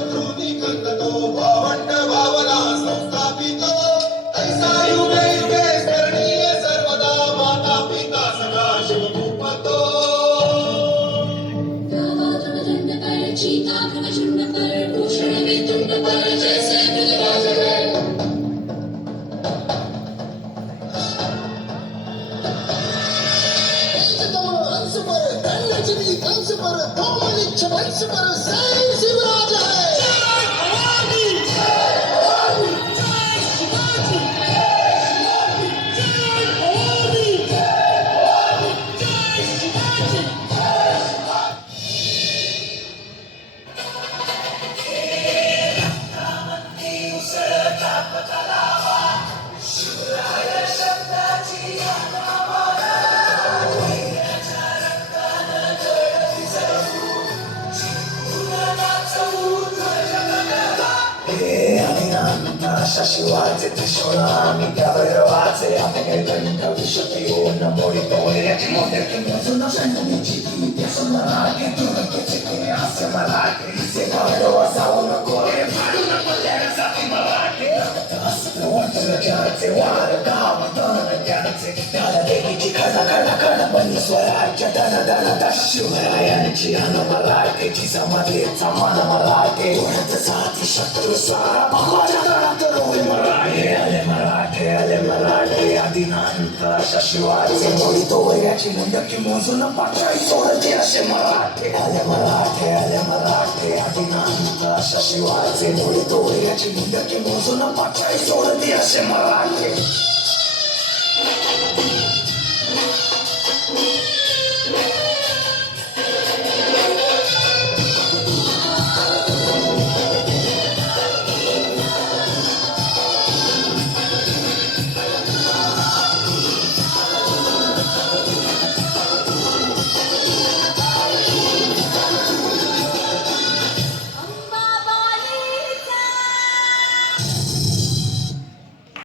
रक्षतो शत्रूनी कंदतो भावंड भावना संस्थापितो ऐसा 差しは絶対な見た目は熱い。当てがいにかう初期を名残と親父も出てるその社員に地域でそんなラケットの血液に汗まらけ見せた俺はさおの声パリ अस्त्र वार गाव तन ज्याचे त्याला देवीची खडा खडा खडा बनी स्वराज्य धन धन शिवरायांची अन मराठीची समाधी समान मराठी उडत साथी शत्रू सारा भगवान दणात रोय मराठे आले मराठे आले मराठे आदिनांत अशा शिवाचे मोडी तो वयाची मुंडकी मोजून पाठाई सोडते असे मराठे आले मराठे आले मराठे आदिनांत अशा शिवाचे मोडी तो वयाची मुंडकी मोजून पाठराई सोडते असे मराठे